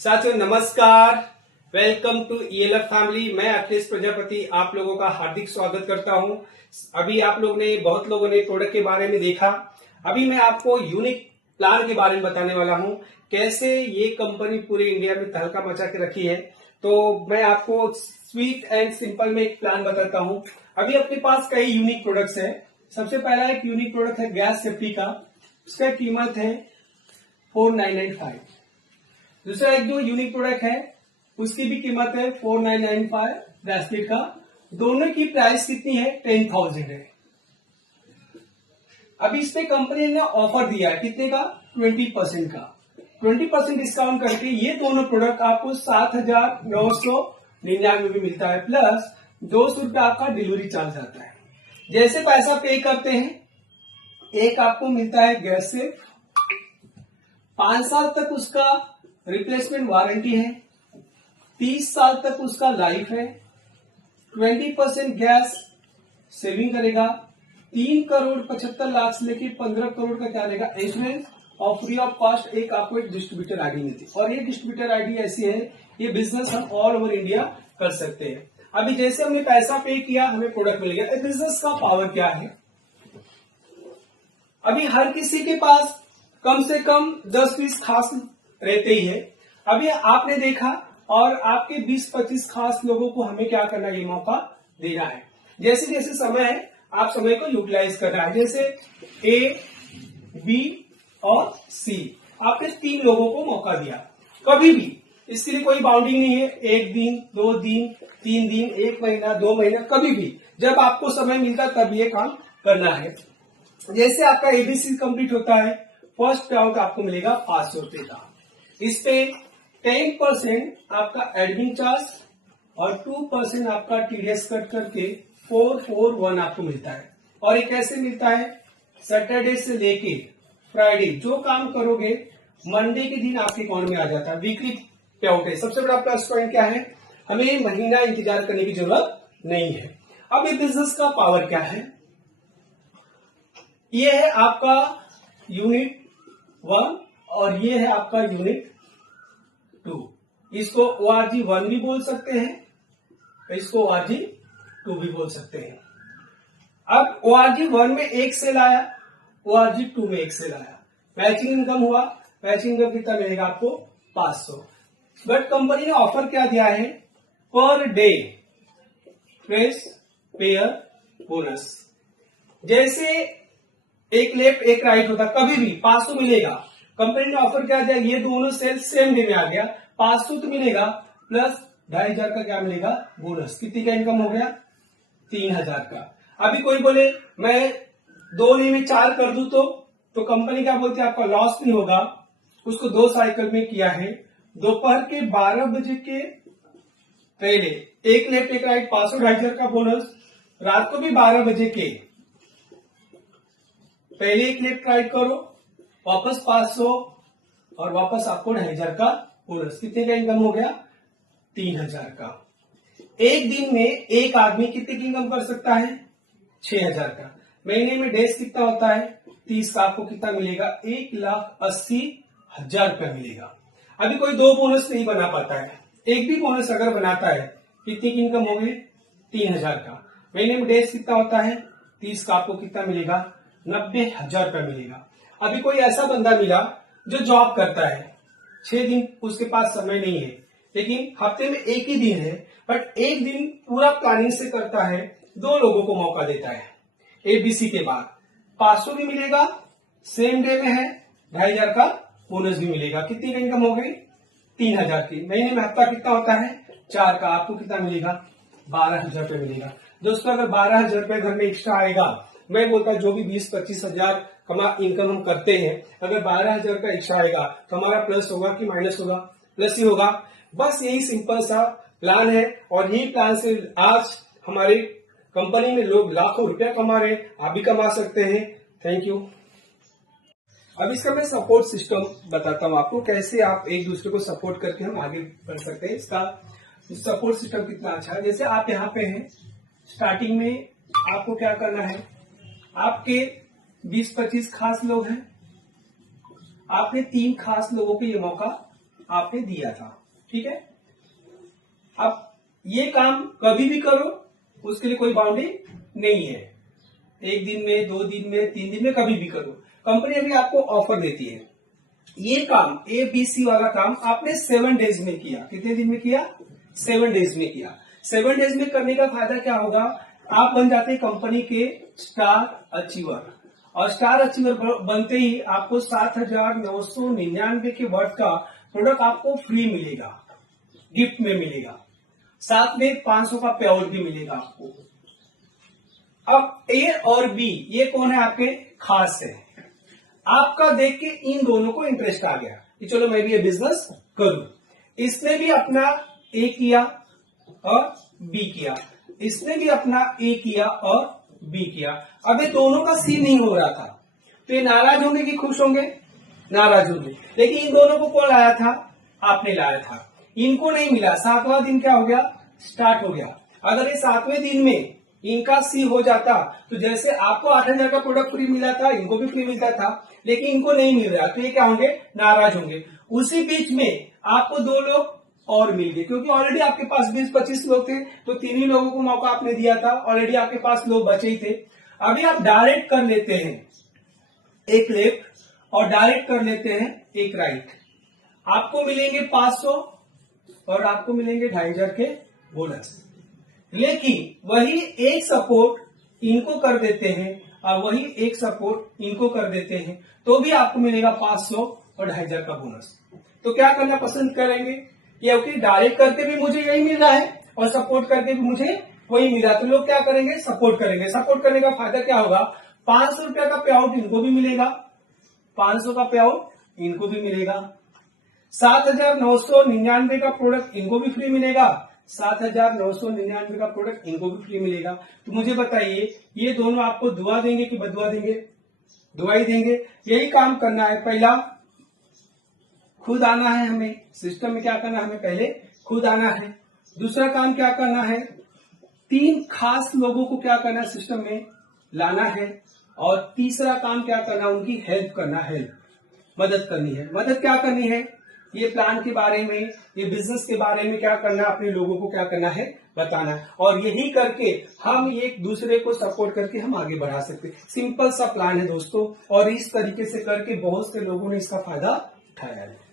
साथियों नमस्कार, welcome to ELF family. मैं अखिलेश प्रजापति आप लोगों का हार्दिक स्वागत करता हूं। अभी आप लोग ने बहुत लोगों ने प्रोडक्ट के बारे में देखा। अभी मैं आपको यूनिक प्लान के बारे में बताने वाला हूं, कैसे ये कंपनी पूरे इंडिया में तहलका मचा के रखी है। तो मैं आपको स्वीट एंड सिंपल में एक प्लान बताता हूं। अभी अपने पास कई यूनिक प्रोडक्ट्स है। सबसे पहला एक यूनिक प्रोडक्ट है गैस सेफ्टी का, उसका कीमत है 4995। दूसरा एक जो यूनिक प्रोडक्ट है उसकी भी कीमत है 4995 ब्रेसलेट का। दोनों की प्राइस कितनी है? 10,000 है। अभी इस पे कंपनी ने ऑफर दिया है कितने का? 20% का। 20% डिस्काउंट करके ये दोनों प्रोडक्ट आपको 7,999 में मिलता है, प्लस 200 रुपये आपका डिलीवरी चार्ज आता है। जैसे पैसा पे करते हैं, एक आपको मिलता है गैस से 5 साल तक उसका रिप्लेसमेंट वारंटी है, 30 साल तक उसका लाइफ है, 20% गैस सेविंग करेगा, 3,75,00,000 से लेके 15 करोड़ का क्या रहेगा इंश्योरेंस, और फ्री ऑफ कॉस्ट एक आपको एक डिस्ट्रीब्यूटर आईडी मिलती है। और ये डिस्ट्रीब्यूटर आईडी ऐसी है, ये बिजनेस हम ऑल ओवर इंडिया कर सकते हैं। अभी जैसे हमने पैसा पे किया हमें प्रोडक्ट मिल गया। बिजनेस का पावर क्या है? अभी हर किसी के पास कम से कम 10 पीस खास रहते ही है। अभी आपने देखा और आपके 20-25 खास लोगों को हमें क्या करना है, ये मौका देना है। जैसे जैसे समय है आप समय को यूटिलाइज करना है। जैसे ए, बी और सी, आपने 3 लोगों को मौका दिया। कभी भी इसके लिए कोई बाउंडिंग नहीं है, 1 दिन 2 दिन 3 दिन 1 महीना 2 महीना, कभी भी जब आपको समय मिलता तब ये काम करना है। जैसे आपका एबीसी कंप्लीट होता है, फर्स्ट राउंड आपको मिलेगा 500 रुपए का। इस पे 10% आपका एडमिन चार्ज और 2% आपका टीडीएस कट करके 441 आपको मिलता है। और ये कैसे मिलता है? सैटरडे से लेके फ्राइडे जो काम करोगे मंडे के दिन आपके अकाउंट में आ जाता है। वीकली पे आउट है। सबसे बड़ा प्लस पॉइंट क्या है? हमें महीना इंतजार करने की जरूरत नहीं है। अब ये बिजनेस का पावर क्या है? ये है आपका यूनिट 1 और ये है आपका यूनिट 2। इसको ORG 1 भी बोल सकते हैं, इसको ORG 2 भी बोल सकते हैं। अब ORG 1 में 1 सेल आया, ORG 2 में 1 सेल आया, मैचिंग इनकम हुआ। मैचिंग इनकम कितना मिलेगा आपको? 500। बट कंपनी ने ऑफर क्या दिया है? Per day fresh pair bonus. जैसे एक लेफ्ट एक राइट होता, कभी भी 500 मिलेगा। कंपनी ने ऑफर क्या दिया? ये दोनों सेल सेम डे में आ गया, 500 तो मिलेगा, प्लस 2,500 का क्या मिलेगा? बोनस। कितनी का इनकम हो गया? 3,000 का। अभी कोई बोले मैं 2 नहीं में 4 कर दूं तो कंपनी क्या बोलती है? आपका लॉस नहीं होगा। उसको 2 साइकिल में किया है। दोपहर के 12 बजे के पहले एक लेफ्ट एक राइट 500 2,500 का बोनस। रात को भी 12 बजे के पहले एक लेफ्ट राइट करो, वापस 500 और वापस आपको 2,500 का बोनस। कितने का इनकम हो गया? 3,000 का। एक दिन में एक आदमी कितने की इनकम कर सकता है? 6,000 का। महीने में डेज कितना होता है? 30 का। आपको कितना मिलेगा? 1,80,000 रुपया मिलेगा। अभी कोई 2 बोनस नहीं बना पाता है, एक भी बोनस अगर बनाता है कितनी की इनकम होगी? 3,000 का। महीने में डेज कितना होता है? 30 का। आपको कितना मिलेगा? 90,000 रुपया मिलेगा। अभी कोई ऐसा बंदा मिला जो जॉब करता है, 6 दिन उसके पास समय नहीं है, लेकिन हफ्ते में एक ही दिन है, बट एक दिन पूरा प्लानिंग से करता है, 2 लोगों को मौका देता है। एबीसी के बाद 500 भी मिलेगा, सेम डे में है, 2,500 का बोनस भी मिलेगा। कितनी का इनकम हो गई? 3,000 की। महीने में हफ्ता कितना होता है? 4 का। आपको कितना मिलेगा? 12,000 रुपये मिलेगा। दोस्तों अगर 12,000 रुपये घर में एक्स्ट्रा आएगा, मैं बोलता जो भी 20-25 हजार कमा इनकम हम करते हैं, अगर 12,000 का एक्स्ट्रा आएगा तो हमारा प्लस होगा कि माइनस होगा? प्लस ही होगा। बस यही सिंपल सा प्लान है, और यही प्लान से आज हमारे कंपनी में लोग लाखों रुपया कमा रहे हैं। आप भी कमा सकते हैं। Thank you. अब इसका मैं सपोर्ट सिस्टम बताता हूं आपको, कैसे आप एक दूसरे को सपोर्ट करके हम आगे बढ़ सकते हैं। इसका सपोर्ट सिस्टम कितना अच्छा है। जैसे आप यहाँ पे हैं, स्टार्टिंग में आपको क्या करना है? आपके 20-25 खास लोग हैं, आपने 3 खास लोगों को ये मौका आपने दिया था। ठीक है, अब ये काम कभी भी करो, उसके लिए कोई बाउंड्री नहीं है। 1 दिन में, 2 दिन में, 3 दिन में, कभी भी करो। कंपनी अभी आपको ऑफर देती है। ये काम ABC वाला काम आपने 7 डेज में किया। कितने दिन में किया? 7 डेज में किया। 7 डेज में करने का फायदा क्या होगा? आप बन जाते हैं कंपनी के स्टार अचीवर, और स्टार अचीवर बनते ही आपको 7,999 के वर्थ का प्रोडक्ट आपको फ्री मिलेगा, गिफ्ट में मिलेगा। साथ में 500 का पे आउट भी मिलेगा आपको। अब A और B ये कौन है? आपके खास है। आपका देख के इन दोनों को इंटरेस्ट आ गया कि चलो मैं भी ये बिजनेस करूं। इसने भी अपना A किया और B किया, इसने भी अपना A किया और B किया। अब ये दोनों का सी नहीं हो रहा था, तो ये नाराज होंगे कि खुश होंगे? नाराज होंगे। लेकिन इन दोनों को कौन लाया था? आपने लाया था। इनको नहीं मिला। 7वां दिन क्या हो गया? स्टार्ट हो गया। अगर ये 7वें दिन में इनका सी हो जाता, तो जैसे आपको 8,000 का प्रोडक्ट फ्री मिला था, इनको भी फ्री मिलता था, लेकिन इनको नहीं मिल रहा, तो ये क्या होंगे? नाराज होंगे। उसी बीच में आपको 2 लोग और मिल गए, क्योंकि ऑलरेडी आपके पास 20-25 लोग थे, तो 3 ही लोगों को मौका आपने दिया था, ऑलरेडी आपके पास लोग बचे ही थे। अभी आप डायरेक्ट कर लेते हैं एक लेफ्ट और डायरेक्ट कर लेते हैं एक राइट। आपको मिलेंगे 500 और आपको मिलेंगे 2,500 के बोनस। लेकिन वही एक सपोर्ट इनको कर देते हैं और वही एक सपोर्ट इनको कर देते हैं, तो भी आपको मिलेगा 500 और 2,500 का बोनस। तो क्या करना पसंद करेंगे? क्योंकि डायरेक्ट करके भी मुझे यही मिल रहा है और सपोर्ट करके भी मुझे वही मिल रहा है, तो लोग क्या करेंगे? सपोर्ट करेंगे। सपोर्ट करने का फायदा क्या होगा? 500 रुपया का पे आउट इनको भी मिलेगा, 500 का पे आउट इनको भी मिलेगा, 7,999 का प्रोडक्ट इनको भी फ्री मिलेगा, 7,999 का प्रोडक्ट इनको भी फ्री मिलेगा। तो मुझे बताइए, ये दोनों आपको दुआ देंगे कि बदुआ देंगे? दुआ ही देंगे। यही काम करना है। पहला खुद आना है हमें, सिस्टम में क्या करना है? हमें पहले खुद आना है। दूसरा काम क्या करना है? 3 खास लोगों को क्या करना है? सिस्टम में लाना है। और तीसरा काम क्या करना? उनकी हेल्प करना है, मदद करनी है। मदद क्या करनी है? ये प्लान के बारे में, ये बिजनेस के बारे में क्या करना है? अपने लोगों को क्या करना है? बताना है। और यही करके हम एक दूसरे को सपोर्ट करके हम आगे बढ़ा सकते हैं। सिंपल सा प्लान है दोस्तों, और इस तरीके से करके बहुत से लोगों ने इसका फायदा उठाया है।